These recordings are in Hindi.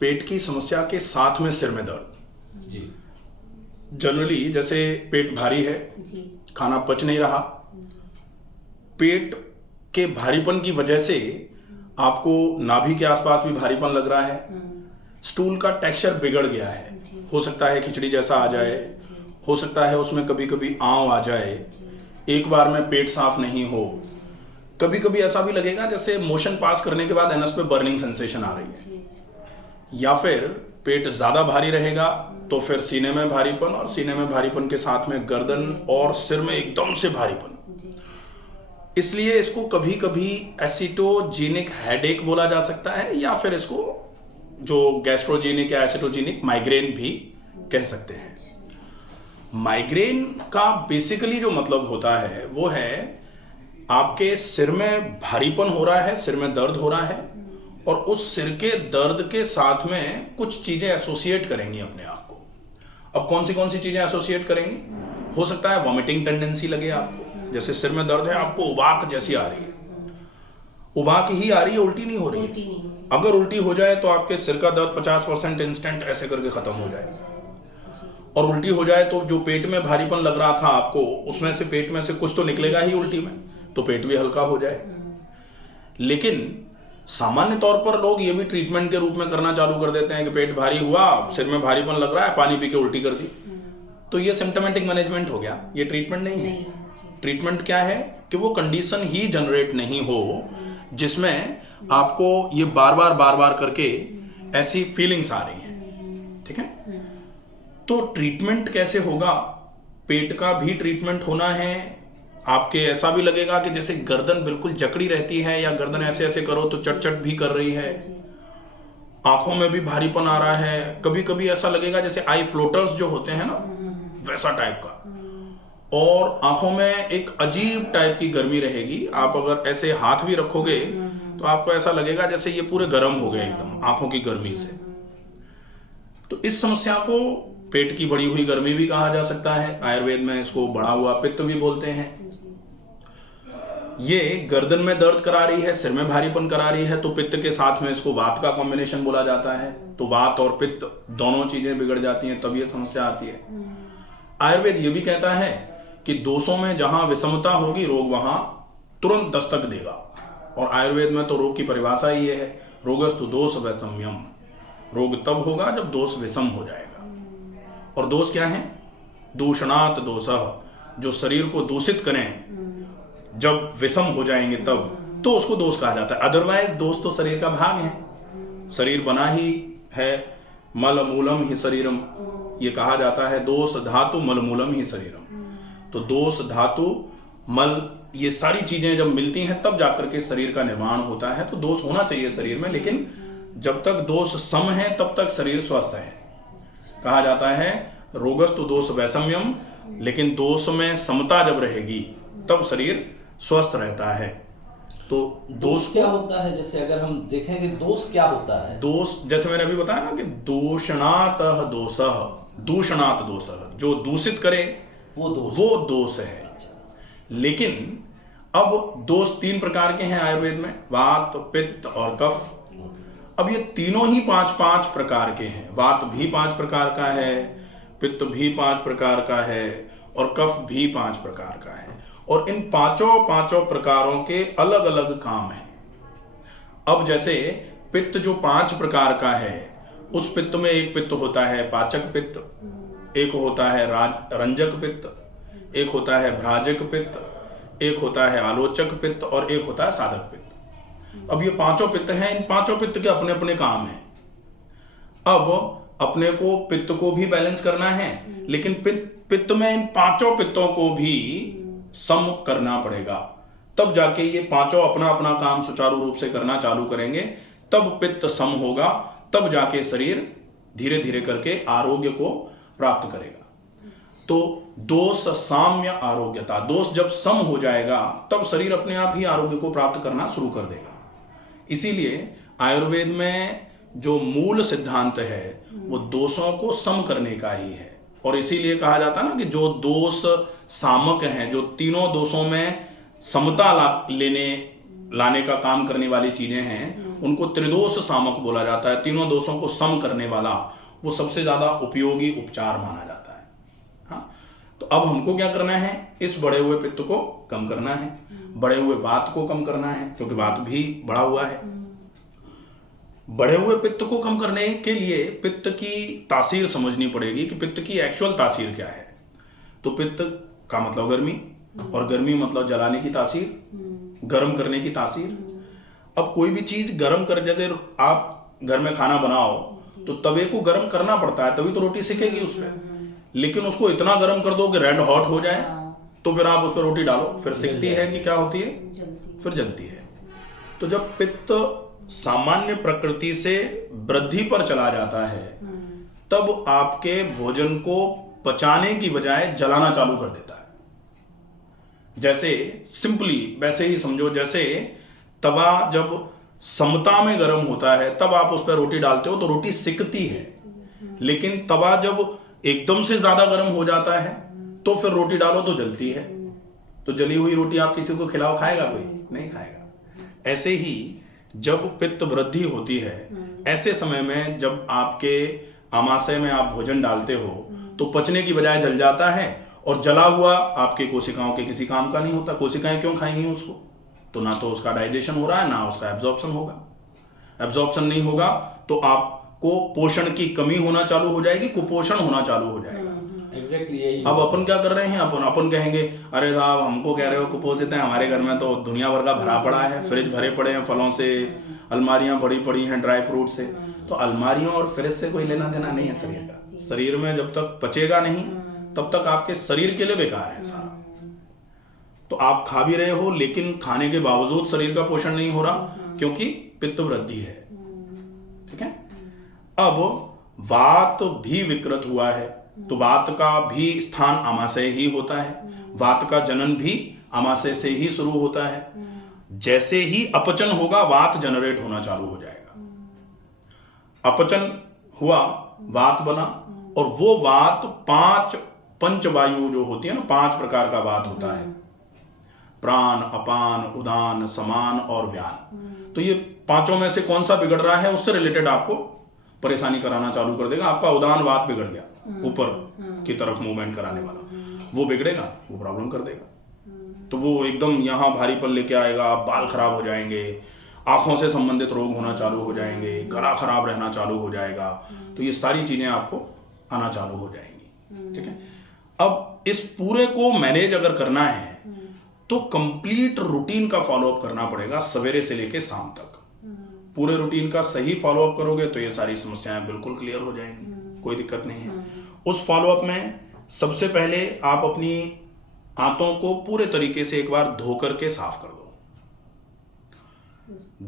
पेट की समस्या के साथ में सिर में दर्द। जी। जनरली जैसे पेट भारी है, जी। खाना पच नहीं रहा, पेट के भारीपन की वजह से आपको नाभि के आसपास भी भारीपन लग रहा है, स्टूल का टेक्सचर बिगड़ गया है, हो सकता है खिचड़ी जैसा आ जाए, हो सकता है उसमें कभी कभी आंव आ जाए, एक बार में पेट साफ नहीं हो, कभी कभी ऐसा भी लगेगा जैसे मोशन पास करने के बाद एनस पे बर्निंग सेंसेशन आ रही है, या फिर पेट ज्यादा भारी रहेगा तो फिर सीने में भारीपन, और सीने में भारीपन के साथ में गर्दन और सिर में एकदम से भारीपन। इसलिए इसको कभी कभी एसिटोजेनिक हेडेक बोला जा सकता है, या फिर इसको जो गैस्ट्रोजेनिक या एसिटोजेनिक माइग्रेन भी कह सकते हैं। माइग्रेन का बेसिकली जो मतलब होता है वो है आपके सिर में भारीपन हो रहा है, सिर में दर्द हो रहा है, और उस सिर के दर्द के साथ में कुछ चीजें एसोसिएट करेंगी अपने आप को। अब कौन सी चीजें एसोसिएट करेंगी? हो सकता है वॉमिटिंग टेंडेंसी लगे आपको, जैसे सिर में दर्द है आपको उबाक जैसी आ रही है, उबाक ही आ रही है, उल्टी नहीं हो रही है। अगर उल्टी हो जाए तो आपके सिर का दर्द 50% इंस्टेंट ऐसे करके खत्म हो जाएगा, और उल्टी हो जाए तो जो पेट में भारीपन लग रहा था आपको, उसमें से पेट में से कुछ तो निकलेगा ही उल्टी में, तो पेट भी हल्का हो जाए। लेकिन सामान्य तौर पर लोग ये भी ट्रीटमेंट के रूप में करना चालू कर देते हैं कि पेट भारी हुआ, सिर में भारीपन लग रहा है, पानी पी के उल्टी कर दी, तो ये सिम्टोमेटिक मैनेजमेंट हो गया, ये ट्रीटमेंट नहीं है। ट्रीटमेंट क्या है कि वो कंडीशन ही जनरेट नहीं हो जिसमें आपको ये बार बार करके ऐसी फीलिंग्स आ रही हैं, ठीक है। तो ट्रीटमेंट कैसे होगा? पेट का भी ट्रीटमेंट होना है। आपके ऐसा भी लगेगा कि जैसे गर्दन बिल्कुल जकड़ी रहती है, या गर्दन ऐसे ऐसे करो तो चट चट भी कर रही है, आंखों में भी भारीपन आ रहा है, कभी कभी ऐसा लगेगा जैसे आई फ्लोटर्स जो होते हैं ना, वैसा टाइप का, और आंखों में एक अजीब टाइप की गर्मी रहेगी। आप अगर ऐसे हाथ भी रखोगे तो आपको ऐसा लगेगा जैसे ये पूरे गर्म हो गए एकदम आंखों की गर्मी से। तो इस समस्या को पेट की बढ़ी हुई गर्मी भी कहा जा सकता है, आयुर्वेद में इसको बढ़ा हुआ पित्त भी बोलते हैं। ये गर्दन में दर्द करा रही है, सिर में भारीपन करा रही है, तो पित्त के साथ में इसको वात का कॉम्बिनेशन बोला जाता है। तो वात और पित्त दोनों चीजें बिगड़ जाती हैं, तब ये समस्या आती है। आयुर्वेद ये भी कहता है कि दोषों में जहां विषमता होगी रोग वहां तुरंत दस्तक देगा, और आयुर्वेद में तो रोग की परिभाषा ही है, रोगस्तु दोष वैषम्यम। रोग तब होगा जब दोष विषम हो जाएगा। और दोष क्या है? दूषणात दोषः, जो शरीर को दूषित करें, जब विषम हो जाएंगे तब तो उसको दोष कहा जाता है। अदरवाइज दोष तो शरीर का भाग है, शरीर बना ही है, मल मूलम ही शरीरम, ये कहा जाता है, दोष धातु मल मूलम ही शरीरम। तो दोष धातु मल ये सारी चीजें जब मिलती हैं तब जाकर के शरीर का निर्माण होता है। तो दोष होना चाहिए शरीर में, लेकिन जब तक दोष सम है तब तक शरीर स्वस्थ है। कहा जाता है रोगस्तु दोष वैषम्यम, लेकिन दोष में समता जब रहेगी तब शरीर स्वस्थ रहता है। तो दोष क्या होता है? जैसे अगर हम देखें कि दोष क्या होता है? दोष जैसे मैंने अभी बताया ना कि दूषणातः दोषः, दूषणात दोषः, जो दूषित करे वो दोष है। लेकिन अब दोष 3 प्रकार के हैं आयुर्वेद में, वात, पित्त और कफ। अब ये तीनों ही 5-5 प्रकार के हैं। वात भी 5 प्रकार का है, पित्त भी 5 प्रकार का है, और कफ भी 5 प्रकार का है, और इन पांचों प्रकारों के अलग अलग काम हैं। अब जैसे पित्त जो 5 प्रकार का है, उस पित्त में एक पित्त होता है पाचक पित्त, एक होता है रंजक पित्त, एक होता है भ्राजक पित्त, एक होता है आलोचक पित्त, और एक होता है साधक पित्त। अब ये 5 पित्त हैं, इन 5 पित्त के अपने अपने काम हैं। अब अपने को पित्त को भी बैलेंस करना है, लेकिन पित्त में इन 5 पित्तों को भी सम करना पड़ेगा, तब जाके ये 5 अपना अपना काम सुचारू रूप से करना चालू करेंगे, तब पित्त सम होगा, तब जाके शरीर धीरे धीरे करके आरोग्य को प्राप्त करेगा। तो दोष साम्य आरोग्यता, दोष जब सम हो जाएगा तब शरीर अपने आप ही आरोग्य को प्राप्त करना शुरू कर देगा। इसीलिए आयुर्वेद में जो मूल सिद्धांत है वो दोषों को सम करने का ही है, और इसीलिए कहा जाता है ना कि जो दोष सामक हैं, जो तीनों दोषों में समता लेने लाने का काम करने वाली चीजें हैं उनको त्रिदोष सामक बोला जाता है। तीनों दोषों को सम करने वाला वो सबसे ज्यादा उपयोगी उपचार माना जाता है। हाँ, तो अब हमको क्या करना है, इस बढ़े हुए पित्त को कम करना है, बढ़े हुए वात को कम करना है, क्योंकि वात भी बढ़ा हुआ है। बढ़े हुए पित्त को कम करने के लिए पित्त की तासीर समझनी पड़ेगी कि पित्त की एक्चुअल तासीर क्या है। तो पित्त का मतलब गर्मी, और गर्मी मतलब जलाने की तासीर, गर्म करने की तासीर। अब कोई भी चीज गर्म कर, जैसे आप घर में खाना बनाओ तो तवे को गर्म करना पड़ता है, तभी तो रोटी सिकेगी उसमें। लेकिन उसको इतना गर्म कर दो कि रेड हॉट हो जाए तो फिर आप उस पर रोटी डालो, फिर सिकती है कि क्या होती है, फिर जलती है। तो जब पित्त सामान्य प्रकृति से वृद्धि पर चला जाता है तब आपके भोजन को पचाने की बजाय जलाना चालू कर देता है। जैसे सिंपली वैसे ही समझो, जैसे तवा जब समता में गर्म होता है तब आप उस पर रोटी डालते हो तो रोटी सिकती है, लेकिन तवा जब एकदम से ज्यादा गर्म हो जाता है तो फिर रोटी डालो तो जलती है। तो जली हुई रोटी आप किसी को खिलाओ, खाएगा कोई? नहीं खाएगा। ऐसे ही जब पित्त वृद्धि होती है, ऐसे समय में जब आपके आमाशय में आप भोजन डालते हो तो पचने की बजाय जल जाता है, और जला हुआ आपके कोशिकाओं के किसी काम का नहीं होता। कोशिकाएं क्यों खाएंगी उसको? तो ना तो उसका डाइजेशन हो रहा है, ना उसका एब्जॉर्प्शन होगा। एब्जॉर्प्शन नहीं होगा तो आपको पोषण की कमी होना चालू हो जाएगी, कुपोषण होना चालू हो जाएगा। एग्जैक्टली यही। अब अपन क्या कर रहे हैं, अपन कहेंगे अरे साहब हमको कह रहे हो कुपोषित है, हमारे घर में तो दुनिया भर का भरा पड़ा है, फ्रिज भरे पड़े हैं फलों से, अलमारियां भरी पड़ी हैं ड्राई फ्रूट से। तो अलमारियों और फ्रिज से कोई लेना देना नहीं है शरीर का। शरीर में जब तक पचेगा नहीं तब तक आपके शरीर के लिए बेकार है सारा। तो आप खा भी रहे हो लेकिन खाने के बावजूद शरीर का पोषण नहीं हो रहा, क्योंकि पित्त वृद्धि है। ठीक है। अब वात भी विकृत हुआ है, तो वात का भी स्थान आमाशय ही होता है, वात का जनन भी आमाशय से ही शुरू होता है। जैसे ही अपचन होगा वात जनरेट होना चालू हो जाएगा। अपचन हुआ, वात बना, और वो वात 5 पंचवायु जो होती है ना, 5 प्रकार का वात होता है, प्राण, अपान, उदान, समान और व्यान। तो ये पांचों में से कौन सा बिगड़ रहा है उससे रिलेटेड आपको परेशानी कराना चालू कर देगा। आपका उदान वात बिगड़ गया, ऊपर की तरफ मूवमेंट कराने वाला, वो बिगड़ेगा, वो प्रॉब्लम कर देगा। तो वो एकदम यहाँ भारीपन लेके आएगा, बाल खराब हो जाएंगे, आंखों से संबंधित रोग होना चालू हो जाएंगे, गला खराब रहना चालू हो जाएगा। तो ये सारी चीजें आपको आना चालू हो जाएंगी। ठीक है। अब इस पूरे को मैनेज अगर करना है तो कंप्लीट रूटीन का फॉलोअप करना पड़ेगा, सवेरे से लेके शाम तक। पूरे रूटीन का सही फॉलोअप करोगे तो ये सारी समस्याएं बिल्कुल क्लियर हो जाएंगी, कोई दिक्कत नहीं है। उस फॉलोअप में सबसे पहले आप अपनी आंतों को पूरे तरीके से एक बार धो करके साफ कर दो।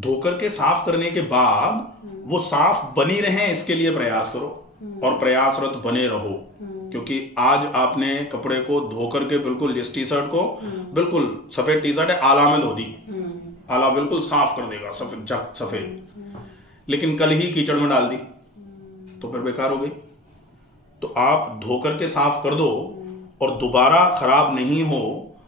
धो करके साफ करने के बाद वो साफ बनी रहे इसके लिए प्रयास करो, और प्रयासरत बने रहो। क्योंकि आज आपने कपड़े को धो करके बिल्कुल, जिस टी शर्ट को बिल्कुल सफेद टी शर्ट है, आला में धो दी, आला बिल्कुल साफ कर देगा, सफेद, लेकिन कल ही कीचड़ में डाल दी तो फिर बेकार हो गई। तो आप धो करके साफ कर दो, और दोबारा खराब नहीं हो,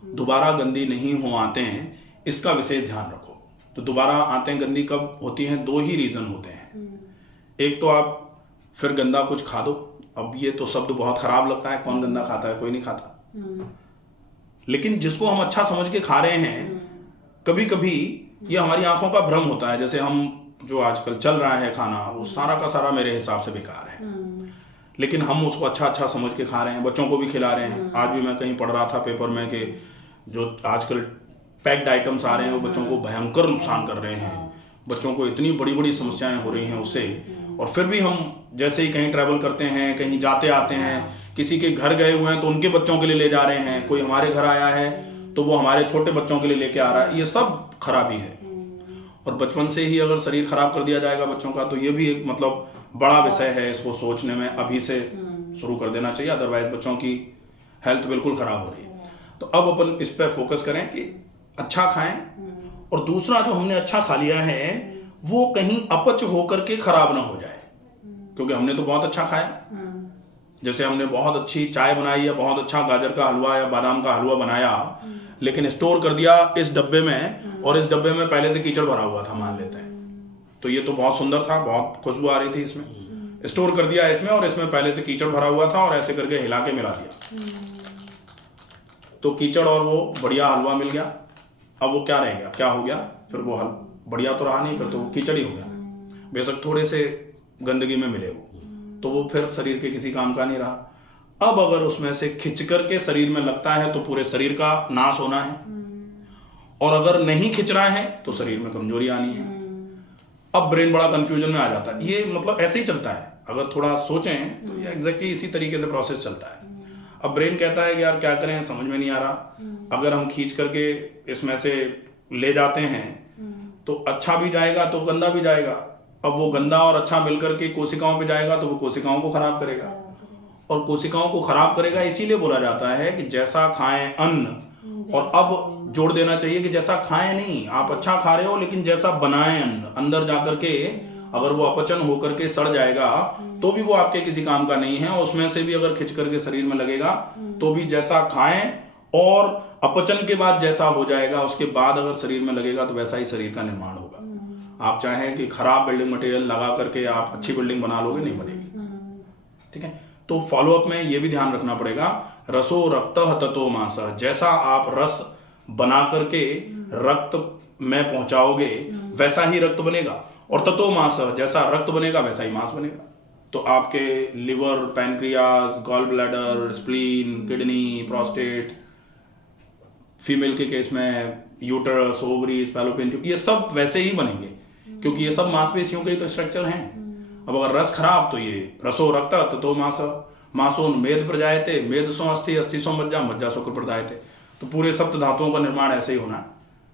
दोबारा गंदी नहीं हो आंतें, इसका विशेष ध्यान रखो। तो दोबारा आंतें गंदी कब होती हैं? 2 ही रीजन होते हैं। एक तो आप फिर गंदा कुछ खा दो। अब ये तो शब्द बहुत खराब लगता है, कौन गंदा खाता है? कोई नहीं खाता। लेकिन जिसको हम अच्छा समझ के खा रहे हैं, कभी कभी ये हमारी आंखों का भ्रम होता है। जैसे हम जो आजकल चल रहा है खाना, वो सारा का सारा मेरे हिसाब से बेकार है, लेकिन हम उसको अच्छा समझ के खा रहे हैं, बच्चों को भी खिला रहे हैं। आज भी मैं कहीं पढ़ रहा था पेपर में कि जो आजकल पैक्ड आइटम्स आ रहे हैं वो बच्चों को भयंकर नुकसान कर रहे हैं, बच्चों को इतनी बड़ी बड़ी समस्याएं हो रही हैं उससे। और फिर भी हम जैसे ही कहीं ट्रैवल करते हैं, कहीं जाते आते हैं, किसी के घर गए हुए हैं तो उनके बच्चों के लिए ले जा रहे हैं, कोई हमारे घर आया है तो वो हमारे छोटे बच्चों के लिए लेके आ रहा है। ये सब खराबी है। और बचपन से ही अगर शरीर खराब कर दिया जाएगा बच्चों का, तो ये भी एक मतलब बड़ा विषय है, इसको सोचने में अभी से शुरू कर देना चाहिए, अदरवाइज बच्चों की हेल्थ बिल्कुल खराब हो रही है। तो अब अपन इस पर फोकस करें कि अच्छा खाएं, और दूसरा जो हमने अच्छा खा लिया है वो कहीं अपच होकर के खराब ना हो जाए, क्योंकि हमने तो बहुत अच्छा खाया। जैसे हमने बहुत अच्छी चाय बनाई या बहुत अच्छा गाजर का हलवा या बादाम का हलवा बनाया, लेकिन स्टोर कर दिया इस डब्बे में, और इस डब्बे में पहले से कीचड़ भरा हुआ था मान लेते हैं, तो ये तो बहुत सुंदर था, बहुत खुशबू आ रही थी इसमें, स्टोर कर दिया इसमें और इसमें पहले से कीचड़ भरा हुआ था और ऐसे करके हिला के मिला दिया, तो कीचड़ और वो बढ़िया हलवा मिल गया। अब वो क्या रह गया, क्या हो गया, फिर वो बढ़िया तो रहा नहीं, फिर तो वो कीचड़ ही हो गया, बेशक थोड़े से गंदगी में मिले वो, तो वो फिर शरीर के किसी काम का नहीं रहा। अब अगर उसमें से खिंच करके शरीर में लगता है तो पूरे शरीर का नाश होना है, और अगर नहीं खिंच रहा है तो शरीर में कमजोरी आनी है। अब ब्रेन बड़ा कंफ्यूजन में आ जाता है, ये मतलब ऐसे ही चलता है, अगर थोड़ा सोचें तो ये एग्जैक्टली इसी तरीके से प्रोसेस चलता है। अब ब्रेन कहता है कि यार क्या करें, समझ में नहीं आ रहा, अगर हम खींच करके इसमें से ले जाते हैं तो अच्छा भी जाएगा तो गंदा भी जाएगा, अब वो गंदा और अच्छा मिलकर के कोशिकाओं पे जाएगा तो वो कोशिकाओं को खराब करेगा, और कोशिकाओं को खराब करेगा। इसीलिए बोला जाता है कि जैसा खाएं अन्न, और अब जोड़ देना चाहिए कि जैसा खाएं नहीं, आप अच्छा खा रहे हो लेकिन जैसा बनाएं अन्न, अंदर जाकर के अगर वो अपचन होकर के सड़ जाएगा तो भी वो आपके किसी काम का नहीं है, और उसमें से भी अगर खिंच करके शरीर में लगेगा तो भी जैसा खाएं और अपचन के बाद जैसा हो जाएगा उसके बाद अगर शरीर में लगेगा तो वैसा ही शरीर का निर्माण होगा। आप चाहें कि खराब बिल्डिंग मटेरियल लगा करके आप अच्छी बिल्डिंग बना लोगे, नहीं बनेगी। ठीक है, तो फॉलोअप में ये भी ध्यान रखना पड़ेगा, रसो रक्तः ततो मांसः, जैसा आप रस बना करके रक्त में पहुंचाओगे वैसा ही रक्त बनेगा, और ततो मांसः, जैसा रक्त बनेगा वैसा ही मांस बनेगा। तो आपके liver, pancreas, gall bladder, spleen, kidney, prostate, female के केस में यूटरस, ओवरीज, फैलोपियन ट्यूब, ये सब वैसे ही बनेंगे क्योंकि ये सब मांसपेशियों के ही तो स्ट्रक्चर हैं। अब अगर रस खराब तो ये रसो रक्त ततो मांसः, मांसोन मेद प्रजायते, मेद सो अस्थि, अस्थि सो मज्जा, मज्जा सो प्रजायते, तो पूरे सप्त धातुओं का निर्माण ऐसे ही होना है,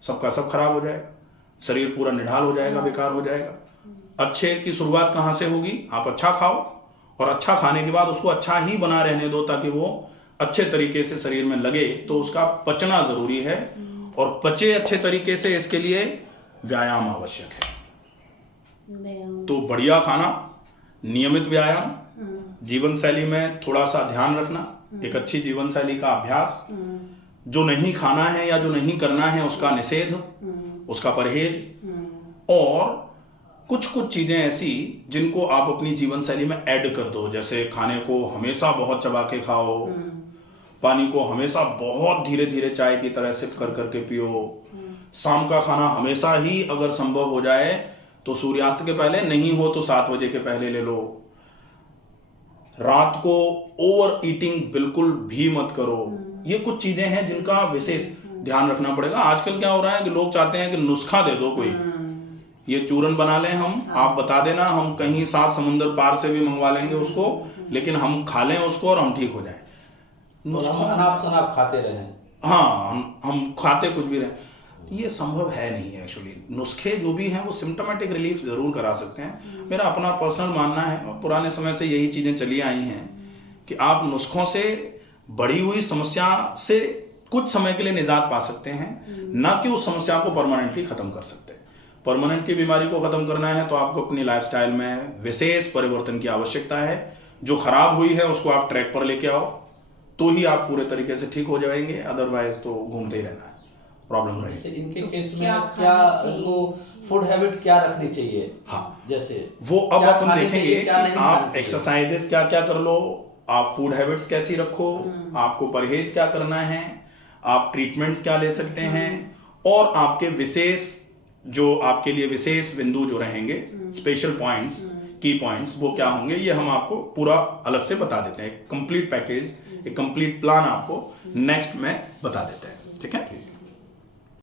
सबका सब खराब हो जाएगा, शरीर पूरा निढाल हो जाएगा, बेकार हो जाएगा। अच्छे की शुरुआत कहाँ से होगी, आप अच्छा खाओ और अच्छा खाने के बाद उसको अच्छा ही बना रहने दो ताकि वो अच्छे तरीके से शरीर में लगे, तो उसका पचना जरूरी है, और पचे अच्छे तरीके से इसके लिए व्यायाम आवश्यक है। तो बढ़िया खाना, नियमित व्यायाम, जीवन शैली में थोड़ा सा ध्यान रखना, एक अच्छी जीवन शैली का अभ्यास, जो नहीं खाना है या जो नहीं करना है उसका निषेध, उसका परहेज, और कुछ कुछ चीजें ऐसी जिनको आप अपनी जीवन शैली में ऐड कर दो, जैसे खाने को हमेशा बहुत चबा के खाओ, पानी को हमेशा बहुत धीरे धीरे चाय की तरह सिप कर करके पियो, शाम का खाना हमेशा ही अगर संभव हो जाए तो सूर्यास्त के पहले, नहीं हो तो 7 बजे के पहले ले लो, रात को ओवर ईटिंग बिल्कुल भी मत करो। ये कुछ चीजें हैं जिनका विशेष ध्यान रखना पड़ेगा। आजकल क्या हो रहा है कि लोग चाहते हैं कि नुस्खा दे दो कोई, ये चूरन बना लें हम, आप बता देना, हम कहीं 7 समुंदर पार से भी मंगवा लेंगे उसको, लेकिन हम खा लें उसको और हम ठीक हो जाएं। नुस्खा अनाप शनाप खाते रहें, हाँ हम खाते कुछ भी रहें, ये संभव है नहीं है एक्चुअली। नुस्खे जो भी हैं वो सिम्टोमेटिक रिलीफ जरूर करा सकते हैं, मेरा अपना पर्सनल मानना है, और पुराने समय से यही चीजें चली आई हैं कि आप नुस्खों से बढ़ी हुई समस्या से कुछ समय के लिए निजात पा सकते हैं, ना कि उस समस्या को परमानेंटली खत्म कर सकते हैं। परमानेंट की बीमारी को खत्म करना है तो आपको अपनी लाइफस्टाइल में विशेष परिवर्तन की आवश्यकता है। जो खराब हुई है उसको आप ट्रैक पर लेके आओ, तो ही आप पूरे तरीके से ठीक हो जाएंगे, अदरवाइज तो घूमते ही रहना है, प्रॉब्लम रहेगी। इनके केस में क्या इनको फूड हैबिट क्या रखनी चाहिए? हाँ, जैसे वो अब अपन देखेंगे कि आप एक्सरसाइजेस क्या क्या कर लो, आप फूड हैबिट्स कैसी रखो, आपको परहेज क्या करना है, आप ट्रीटमेंट्स क्या ले सकते हैं, और आपके विशेष जो आपके लिए विशेष बिंदु जो रहेंगे, स्पेशल पॉइंट्स, की पॉइंट्स, वो क्या होंगे, ये हम आपको पूरा अलग से बता देते हैं। एक कंप्लीट पैकेज, एक कंप्लीट प्लान आपको नेक्स्ट में बता देते हैं। ठीक है।